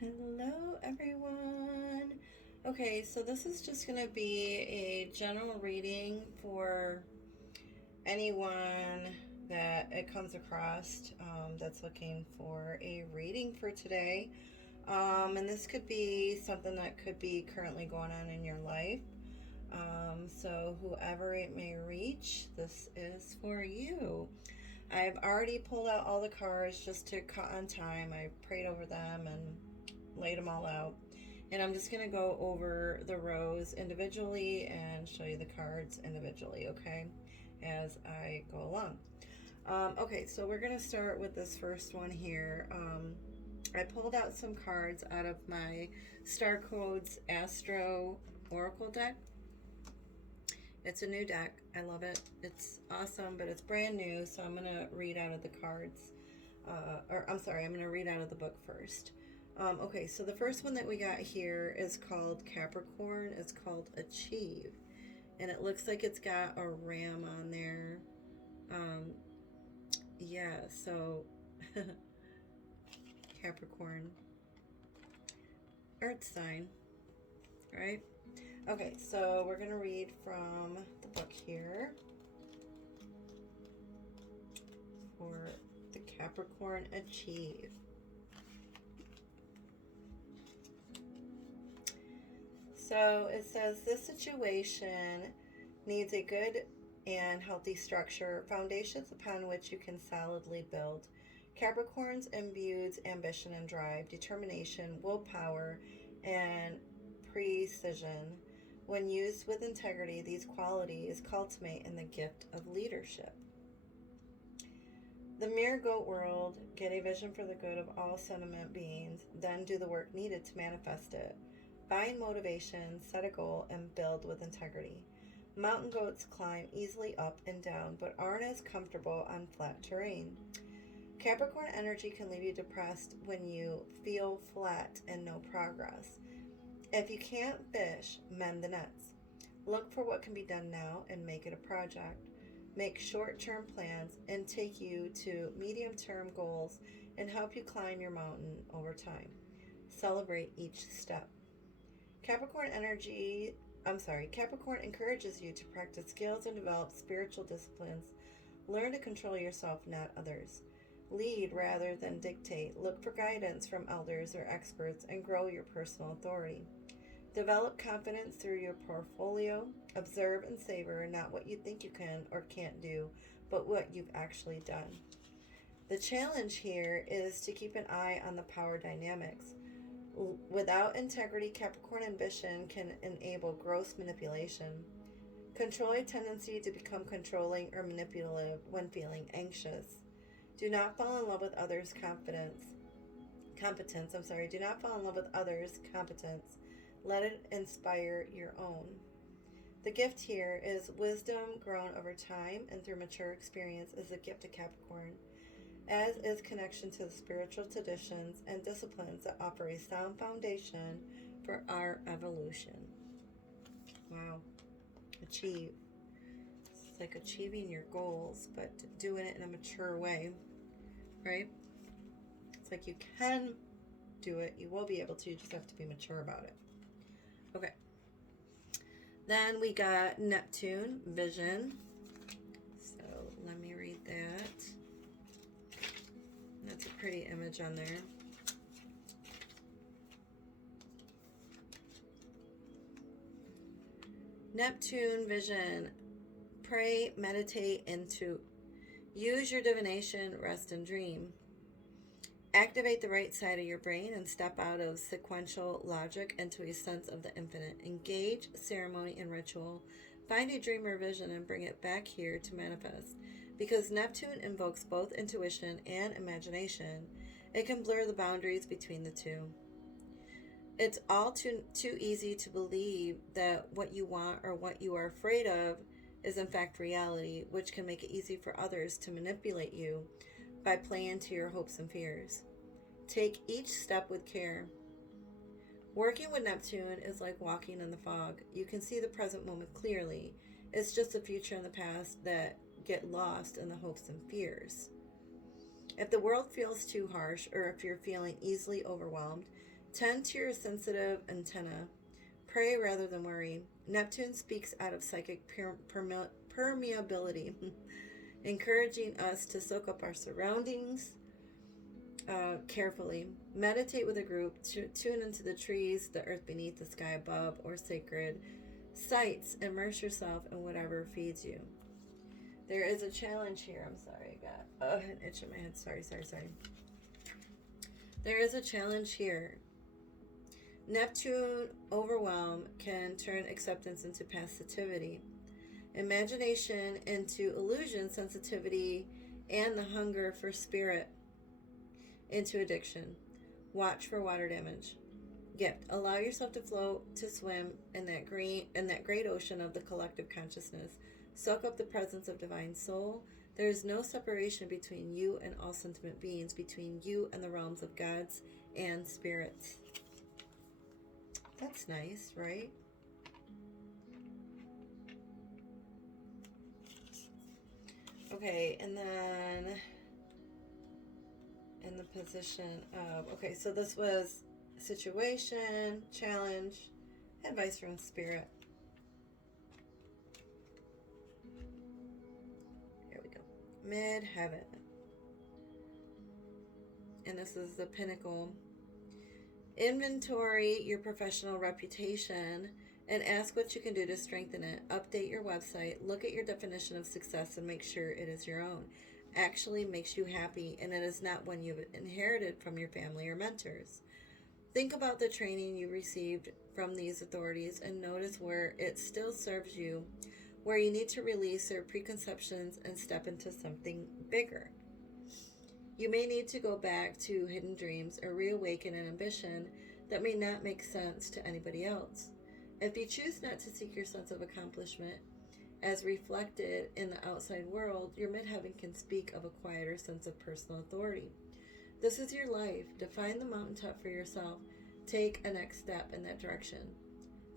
Hello, everyone. Okay, so this is just going to be a general reading for anyone that it comes across that's looking for a reading for today. And this could be something that could be currently going on in your life. So, whoever it may reach, this is for you. I've already pulled out all the cards just to cut on time. I prayed over them and laid them all out. And I'm just going to go over the rows individually and show you the cards individually, okay, as I go along. Okay, so we're going to start with this first one here. I pulled out some cards out of my Star Codes Astro Oracle deck. It's a new deck. I love it. It's awesome, but it's brand new, so I'm going to read out of the cards. I'm going to read out of the book first. Okay, so the first one that we got here is called Capricorn. It's called Achieve. And it looks like it's got a ram on there. Yeah, so Capricorn. Earth sign, right? Okay, so we're going to read from the book here for the Capricorn Achieve. So it says this situation needs a good and healthy structure, foundations upon which you can solidly build. Capricorns imbues ambition and drive, determination, willpower, and precision. When used with integrity, these qualities cultivate in the gift of leadership. The mere goat world, get a vision for the good of all sentient beings, then do the work needed to manifest it. Find motivation, set a goal, and build with integrity. Mountain goats climb easily up and down, but aren't as comfortable on flat terrain. Capricorn energy can leave you depressed when you feel flat and no progress. If you can't fish, mend the nets. Look for what can be done now and make it a project. Make short-term plans and take you to medium-term goals and help you climb your mountain over time. Celebrate each step. Capricorn encourages you to practice skills and develop spiritual disciplines. Learn to control yourself, not others. Lead rather than dictate. Look for guidance from elders or experts and grow your personal authority. Develop confidence through your portfolio. Observe and savor not what you think you can or can't do, but what you've actually done. The challenge here is to keep an eye on the power dynamics. Without integrity, Capricorn ambition can enable gross manipulation. Control a tendency to become controlling or manipulative when feeling anxious. Do not fall in love with others' competence. Do not fall in love with others' competence. Let it inspire your own. The gift here is wisdom grown over time and through mature experience is a gift to Capricorn, as is connection to the spiritual traditions and disciplines that offer a sound foundation for our evolution. Wow. Achieve. It's like achieving your goals, but doing it in a mature way, right? It's like you can do it. You will be able to. You just have to be mature about it. Okay. Then we got Neptune, Vision. So let me read that. That's a pretty image on there. Neptune, Vision. Pray, meditate, use your divination, rest and dream. Activate the right side of your brain and step out of sequential logic into a sense of the infinite. Engage ceremony and ritual. Find a dream or vision and bring it back here to manifest. Because Neptune invokes both intuition and imagination, it can blur the boundaries between the two. It's all too easy to believe that what you want or what you are afraid of is in fact reality, which can make it easy for others to manipulate you by playing to your hopes and fears. Take each step with care. Working with Neptune is like walking in the fog. You can see the present moment clearly. It's just the future and the past that get lost in the hopes and fears. If the world feels too harsh or if you're feeling easily overwhelmed, Tend to your sensitive antenna. Pray rather than worry. Neptune speaks out of psychic permeability, encouraging us to soak up our surroundings carefully. Meditate with a group. Tune into the trees, the earth beneath, the sky above, or sacred sights. Immerse yourself in whatever feeds you. There is a challenge here. I'm sorry, I got an itch in my head. Sorry. There is a challenge here. Neptune overwhelm can turn acceptance into passivity, imagination into illusion, sensitivity, and the hunger for spirit into addiction. Watch for water damage. Gift. Allow yourself to float, to swim in that great ocean of the collective consciousness. Soak up the presence of divine soul. There is no separation between you and all sentient beings, between you and the realms of gods and spirits. That's nice, right? Okay, and then in the position of, okay, so this was situation, challenge, advice from spirit. Here we go. Mid-heaven. And this is the pinnacle. Inventory your professional reputation and ask what you can do to strengthen it. Update your website. Look at your definition of success and make sure it is your own. Actually makes you happy, and it is not one you've inherited from your family or mentors. Think about the training you received from these authorities and notice where it still serves you, where you need to release your preconceptions and step into something bigger. You may need to go back to hidden dreams or reawaken an ambition that may not make sense to anybody else. If you choose not to seek your sense of accomplishment as reflected in the outside world, your midheaven can speak of a quieter sense of personal authority. This is your life. Define the mountaintop for yourself. Take a next step in that direction.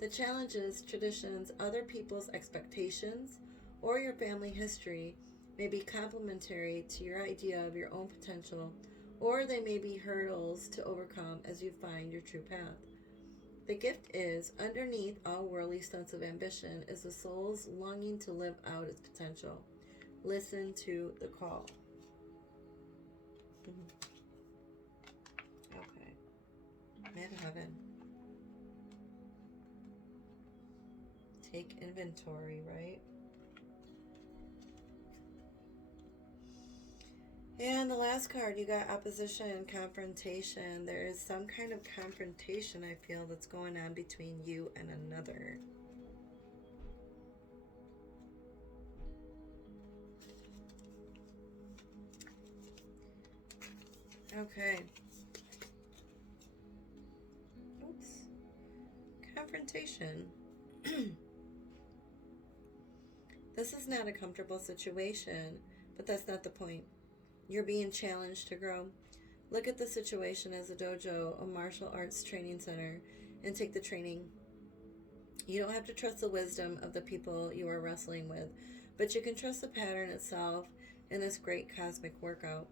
The challenges, traditions, other people's expectations, or your family history may be complementary to your idea of your own potential, or they may be hurdles to overcome as you find your true path. The gift is, underneath all worldly sense of ambition is the soul's longing to live out its potential. Listen to the call. Okay. Midheaven. Take inventory, right? And the last card, you got opposition and confrontation. There is some kind of confrontation, I feel, that's going on between you and another. Okay. Oops. Confrontation. This is not a comfortable situation, but that's not the point. You're being challenged to grow. Look at the situation as a dojo, a martial arts training center, and take the training. You don't have to trust the wisdom of the people you are wrestling with, but you can trust the pattern itself in this great cosmic workout.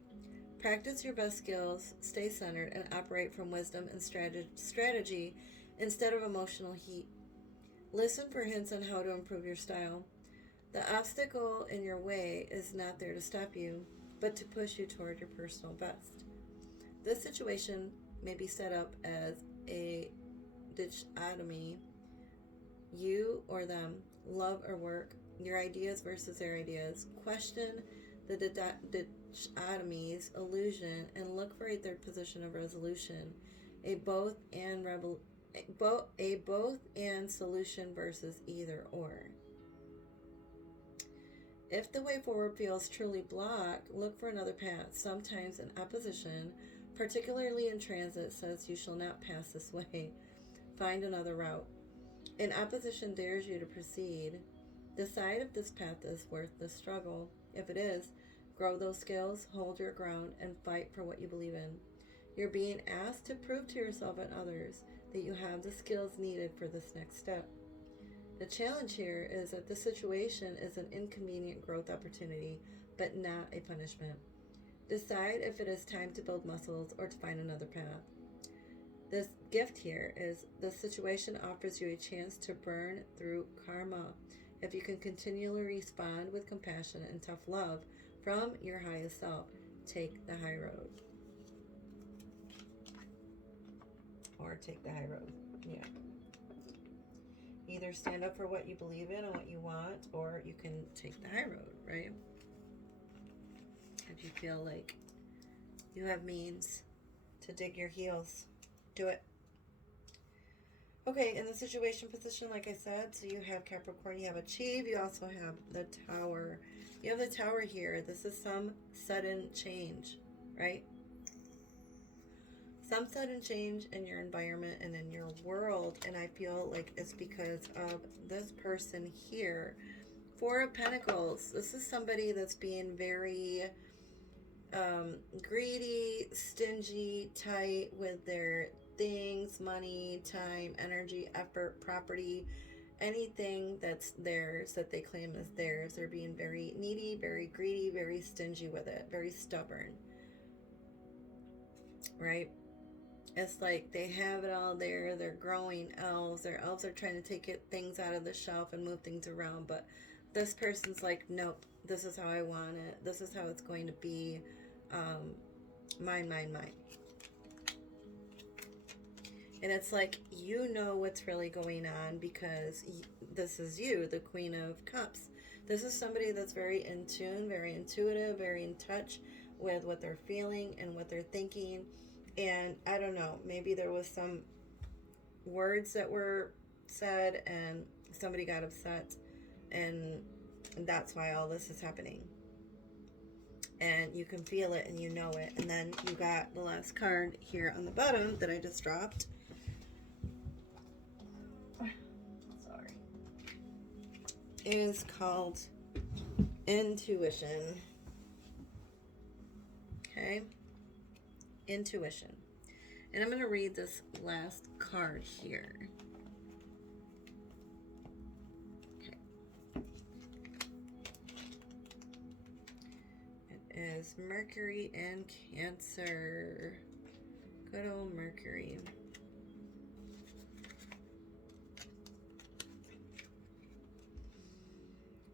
Practice your best skills, stay centered, and operate from wisdom and strategy instead of emotional heat. Listen for hints on how to improve your style. The obstacle in your way is not there to stop you, but to push you toward your personal best. This situation may be set up as a dichotomy, you or them, love or work, your ideas versus their ideas. Question the dichotomy's illusion and look for a third position of resolution, a both and solution versus either or. If the way forward feels truly blocked, look for another path. Sometimes an opposition, particularly in transit, says you shall not pass this way. Find another route. An opposition dares you to proceed. Decide if this path is worth the struggle. If it is, grow those skills, hold your ground, and fight for what you believe in. You're being asked to prove to yourself and others that you have the skills needed for this next step. The challenge here is that the situation is an inconvenient growth opportunity, but not a punishment. Decide if it is time to build muscles or to find another path. This gift here is the situation offers you a chance to burn through karma. If you can continually respond with compassion and tough love from your highest self, take the high road. Or take the high road. Yeah. Either stand up for what you believe in and what you want, or you can take the high road, right? If you feel like you have means to dig your heels, do it. Okay, in the situation position, like I said, so you have Capricorn, you have Achieve, you also have the Tower. You have the Tower here. This is some sudden change, right? Some sudden change in your environment and in your world, and I feel like it's because of this person here. Four of Pentacles. This is somebody that's being very greedy, stingy, tight with their things, money, time, energy, effort, property, anything that's theirs that they claim as theirs. They're being very needy, very greedy, very stingy with it, very stubborn, right? It's like they have it all there. They're growing elves. Their elves are trying to take things out of the shelf and move things around, but this person's like, nope, this is how I want it. This is how it's going to be. Mine, mine, mine. And it's like, you know what's really going on because this is you, the Queen of Cups. This is somebody that's very in tune, very intuitive, very in touch with what they're feeling and what they're thinking. And I don't know, maybe there was some words that were said and somebody got upset, and that's why all this is happening. And you can feel it and you know it. And then you got the last card here on the bottom that I just dropped. Sorry. Is called Intuition. Okay? Intuition. And I'm going to read this last card here. Okay. It is Mercury and Cancer. Good old Mercury.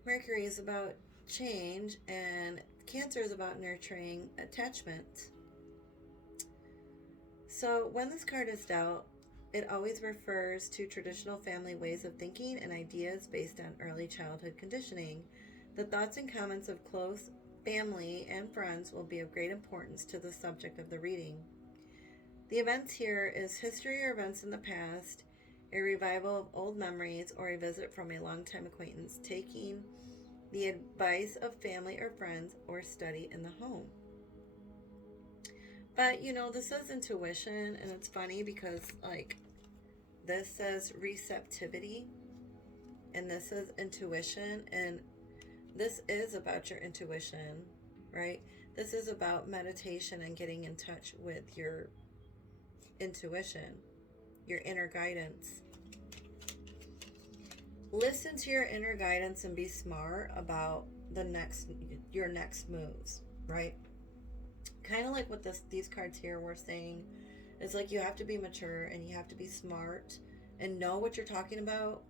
Mercury is about change, and Cancer is about nurturing attachment. So when this card is dealt, it always refers to traditional family ways of thinking and ideas based on early childhood conditioning. The thoughts and comments of close family and friends will be of great importance to the subject of the reading. The events here is history or events in the past, a revival of old memories, or a visit from a longtime acquaintance, taking the advice of family or friends, or study in the home. But, you know, this says intuition, and it's funny because, like, this says receptivity, and this says intuition, and this is about your intuition, right? This is about meditation and getting in touch with your intuition, your inner guidance. Listen to your inner guidance and be smart about your next moves, right? Kind of like what these cards here were saying. It's like you have to be mature and you have to be smart and know what you're talking about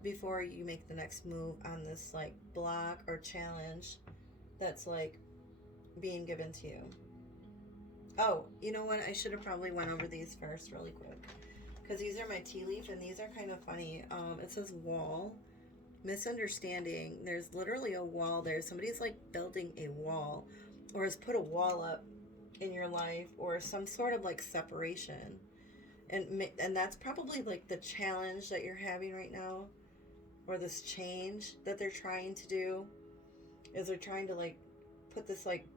before you make the next move on this like block or challenge that's like being given to you. Oh, you know what? I should have probably went over these first really quick, because these are my tea leaf and these are kind of funny. It says wall, misunderstanding. There's literally a wall there. Somebody's like building a wall, or has put a wall up in your life, or some sort of like separation. And that's probably like the challenge that you're having right now, or this change that they're trying to do, is they're trying to like put this like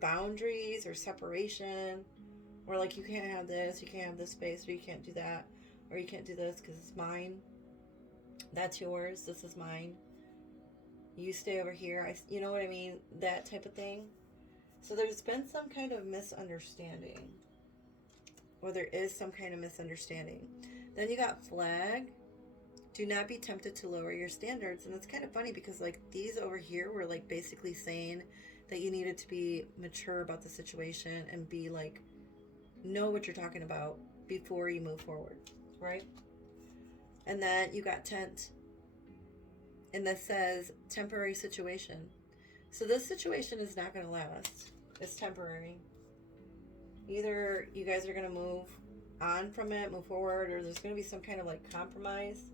boundaries or separation, or like you can't have this, you can't have this space, or you can't do that, or you can't do this because it's mine. That's yours. This is mine. You stay over here. You know what I mean? That type of thing. So there's been some kind of misunderstanding, or there is some kind of misunderstanding. Then you got flag. Do not be tempted to lower your standards. And it's kind of funny because like these over here were like basically saying that you needed to be mature about the situation and be like know what you're talking about before you move forward, right? And then you got tent, and this says temporary situation. So this situation is not going to last. It's temporary. Either you guys are going to move on from it, move forward, or there's going to be some kind of like compromise,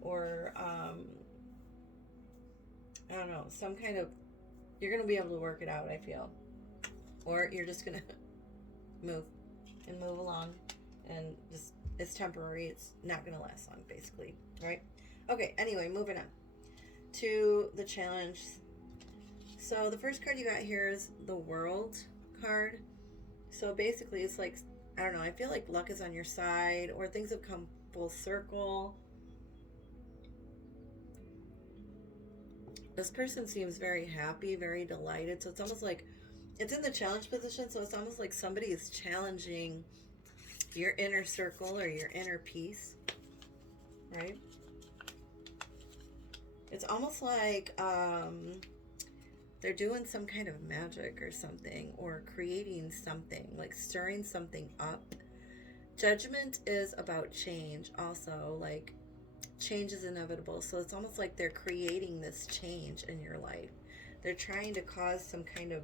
or I don't know, some kind of, you're going to be able to work it out, I feel. Or you're just going to move and move along, and just, it's temporary. It's not going to last long, basically, right? Okay, anyway, moving on to the challenge. So the first card you got here is the World card. So basically it's like, I don't know, I feel like luck is on your side, or things have come full circle. This person seems very happy, very delighted. So it's almost like it's in the challenge position. So it's almost like somebody is challenging your inner circle or your inner peace, right? It's almost like they're doing some kind of magic or something, or creating something, like stirring something up. Judgment is about change also, like change is inevitable. So it's almost like they're creating this change in your life. They're trying to cause some kind of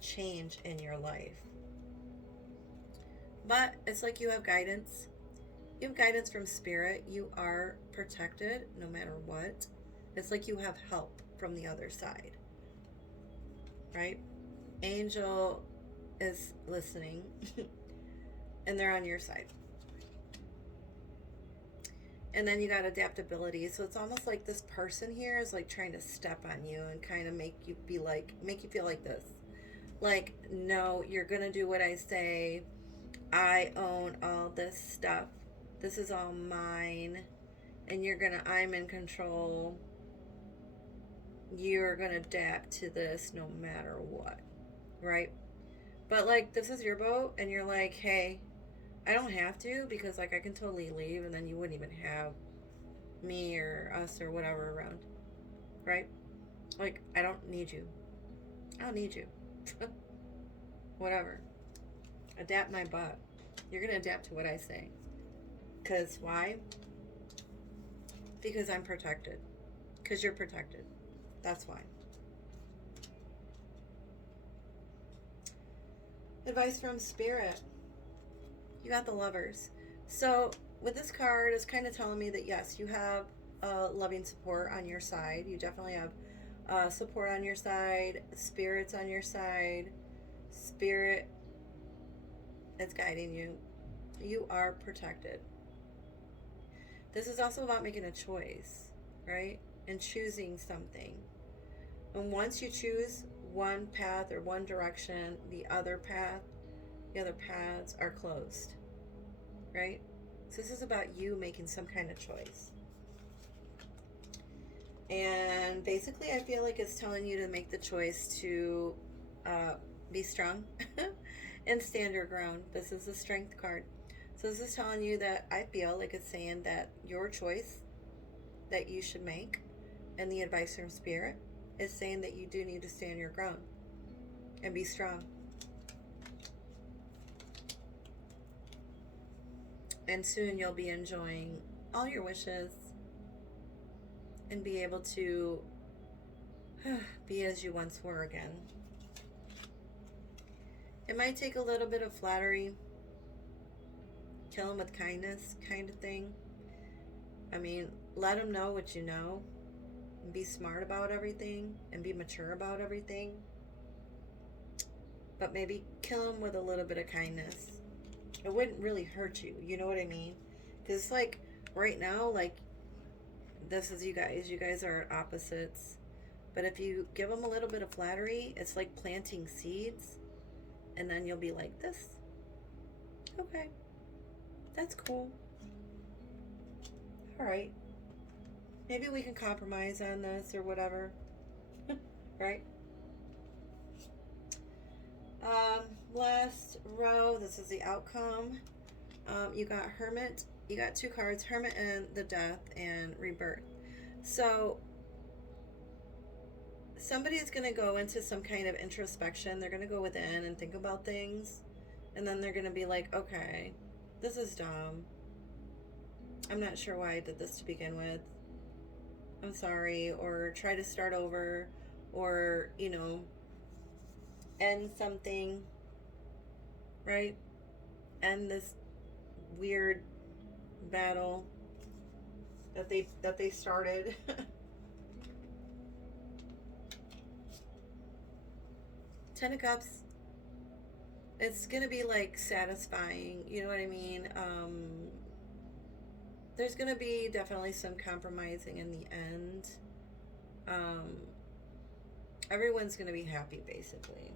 change in your life. But it's like you have guidance. You have guidance from spirit. You are protected no matter what. It's like you have help from the other side, right? Angel is listening and they're on your side. And then you got adaptability. So it's almost like this person here is like trying to step on you and kind of make you feel like this. Like, no, you're going to do what I say. I own all this stuff. This is all mine. And I'm in control. You're going to adapt to this no matter what. Right? But like, this is your boat and you're like, hey, I don't have to, because like I can totally leave and then you wouldn't even have me or us or whatever around, right? Like, I don't need you. I don't need you. Whatever. Adapt my butt. You're gonna adapt to what I say. Because why? Because I'm protected. Because you're protected. That's why. Advice from Spirit. You got the Lovers. So with this card, it's kind of telling me that yes, you have loving support on your side. You definitely have support on your side. Spirit's on your side. Spirit is guiding you. You are protected. This is also about making a choice, right? And choosing something. And once you choose one path or one direction, the other paths are closed, right? So this is about you making some kind of choice. And basically I feel like it's telling you to make the choice to be strong and stand your ground. This is the Strength card. So this is telling you that I feel like it's saying that your choice that you should make, and the advice from Spirit is saying that you do need to stand your ground and be strong. And soon you'll be enjoying all your wishes and be able to be as you once were again. It might take a little bit of flattery, kill them with kindness kind of thing. I mean, let them know what you know, and be smart about everything and be mature about everything. But maybe kill them with a little bit of kindness. It wouldn't really hurt you, you know what I mean? Because it's like right now, like, this is you guys are opposites. But if you give them a little bit of flattery, it's like planting seeds, and then you'll be like, this, okay, that's cool, all right, maybe we can compromise on this or whatever. Right? Last row, this is the outcome. You got Hermit. You got two cards, Hermit and the Death and Rebirth. So somebody is going to go into some kind of introspection. They're going to go within and think about things, And then they're going to be like, okay, this is dumb. I'm not sure why I did this to begin with. I'm sorry. Or try to start over. Or, end something, right? End this weird battle that they started. Ten of Cups. It's gonna be like satisfying. You know what I mean? There's gonna be definitely some compromising in the end. Um, Everyone's gonna be happy, basically.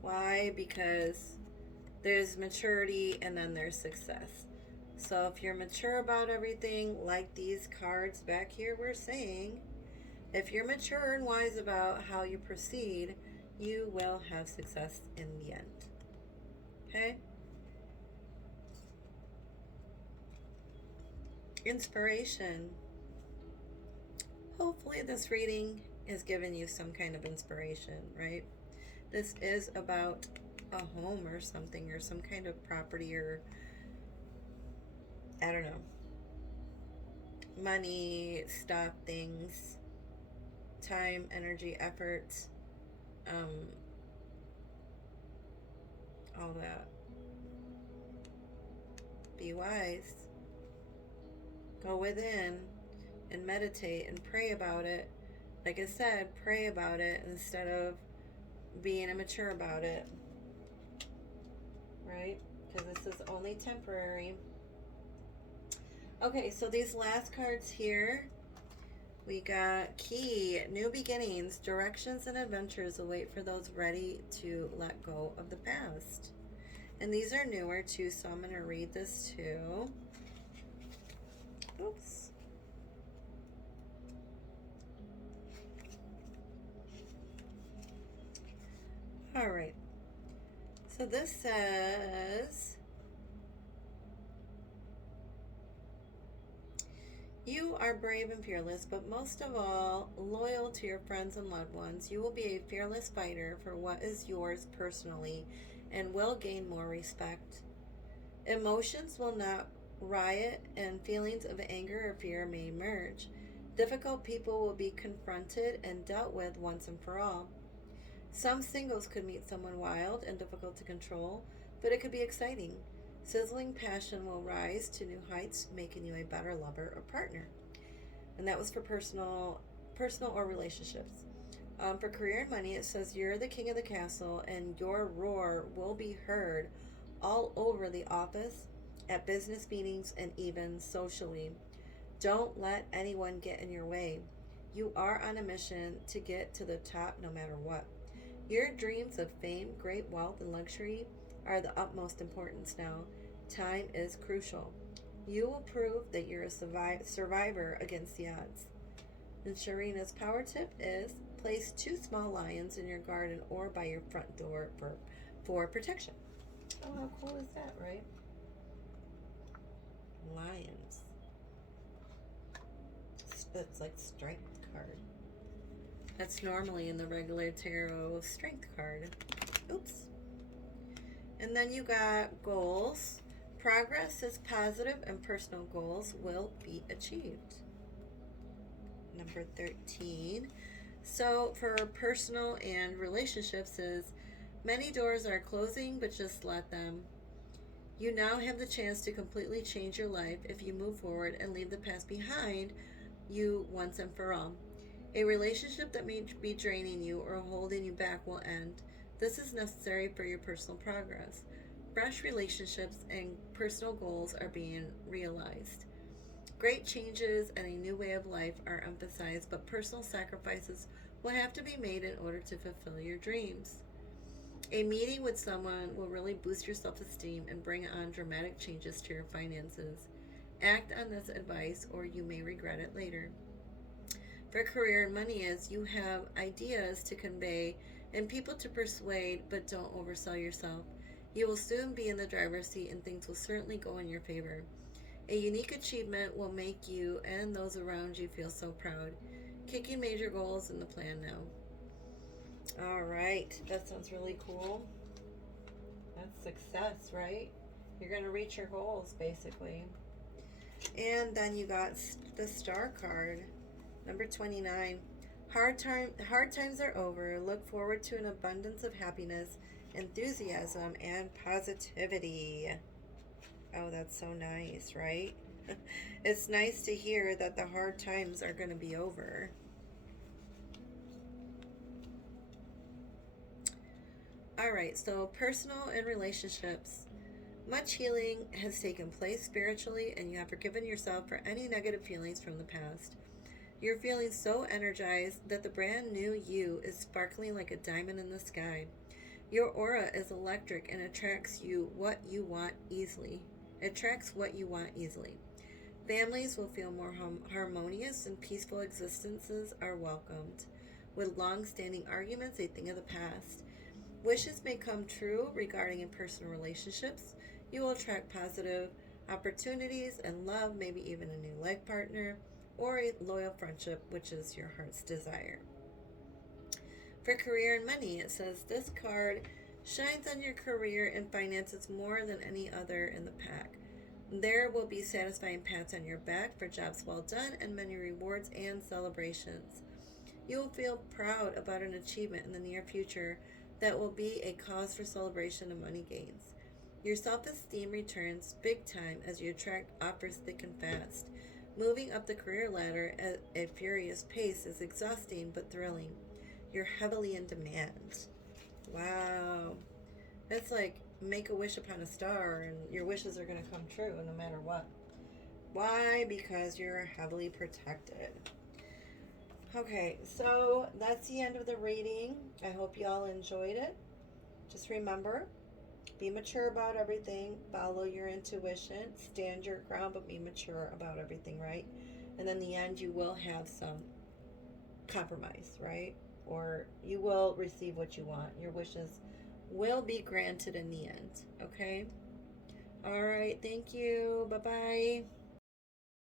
Why? Because there's maturity and then there's success. So if you're mature about everything, like these cards back here were saying, if you're mature and wise about how you proceed, you will have success in the end. Okay? Inspiration. Hopefully this reading is giving you some kind of inspiration, right? This is about a home or something, or some kind of property, or I don't know, money, stuff, things, time, energy, effort, all that. Be wise. Go within and meditate and pray about it. Like I said, pray about it instead of being immature about it. Right? Because this is only temporary. Okay, so these last cards here, we got key, new beginnings, directions and adventures await for those ready to let go of the past. And these are newer too, so I'm going to read this too. Oops. All right. So this says, you are brave and fearless, but most of all, loyal to your friends and loved ones. You will be a fearless fighter for what is yours personally and will gain more respect. Emotions will not riot and feelings of anger or fear may emerge. Difficult people will be confronted and dealt with once and for all. Some singles could meet someone wild and difficult to control, but it could be exciting. Sizzling passion will rise to new heights, making you a better lover or partner. And that was for personal or relationships. For career and money, it says you're the king of the castle and your roar will be heard all over the office, at business meetings, and even socially. Don't let anyone get in your way. You are on a mission to get to the top no matter what. Your dreams of fame, great wealth, and luxury are the utmost importance now. Time is crucial. You will prove that you're a survivor against the odds. And Sharina's power tip is place 2 small lions in your garden or by your front door for protection. Oh, how cool is that, right? Lions. That's like strength card. That's normally in the regular tarot strength card. Oops. And then you got goals. Progress is positive and personal goals will be achieved. Number 13. So for personal and relationships is many doors are closing, but just let them. You now have the chance to completely change your life if you move forward and leave the past behind you once and for all. A relationship that may be draining you or holding you back will end. This is necessary for your personal progress. Fresh relationships and personal goals are being realized. Great changes and a new way of life are emphasized, but personal sacrifices will have to be made in order to fulfill your dreams. A meeting with someone will really boost your self-esteem and bring on dramatic changes to your finances. Act on this advice or you may regret it later. For career and money is you have ideas to convey and people to persuade, but don't oversell yourself. You will soon be in the driver's seat and things will certainly go in your favor. A unique achievement will make you and those around you feel so proud. Kicking major goals in the plan now. All right. That sounds really cool. That's success, right? You're going to reach your goals, basically. And then you got the star card, number 29. Hard times are over. Look forward to an abundance of happiness, enthusiasm, and positivity. Oh, that's so nice, right? It's nice to hear that the hard times are going to be over. All right, so personal and relationships. Much healing has taken place spiritually, and you have forgiven yourself for any negative feelings from the past. You're feeling so energized that the brand new you is sparkling like a diamond in the sky. Your aura is electric and attracts what you want easily. Attracts what you want easily. Families will feel more harmonious and peaceful existences are welcomed. With long standing arguments, a thing of the past. Wishes may come true regarding in personal relationships. You will attract positive opportunities and love, maybe even a new life partner or a loyal friendship, which is your heart's desire. For career and money, it says this card shines on your career and finances more than any other in the pack. There will be satisfying pats on your back for jobs well done and many rewards and celebrations. You will feel proud about an achievement in the near future that will be a cause for celebration and money gains. Your self-esteem returns big time as you attract offers thick and fast. Moving up the career ladder at a furious pace is exhausting but thrilling. You're heavily in demand. Wow. It's like make a wish upon a star and your wishes are going to come true no matter what. Why? Because you're heavily protected. Okay, so that's the end of the reading. I hope y'all enjoyed it. Just remember, be mature about everything, follow your intuition, stand your ground, but be mature about everything, right? And in the end, you will have some compromise, right? Or you will receive what you want. Your wishes will be granted in the end, okay? All right, thank you. Bye bye.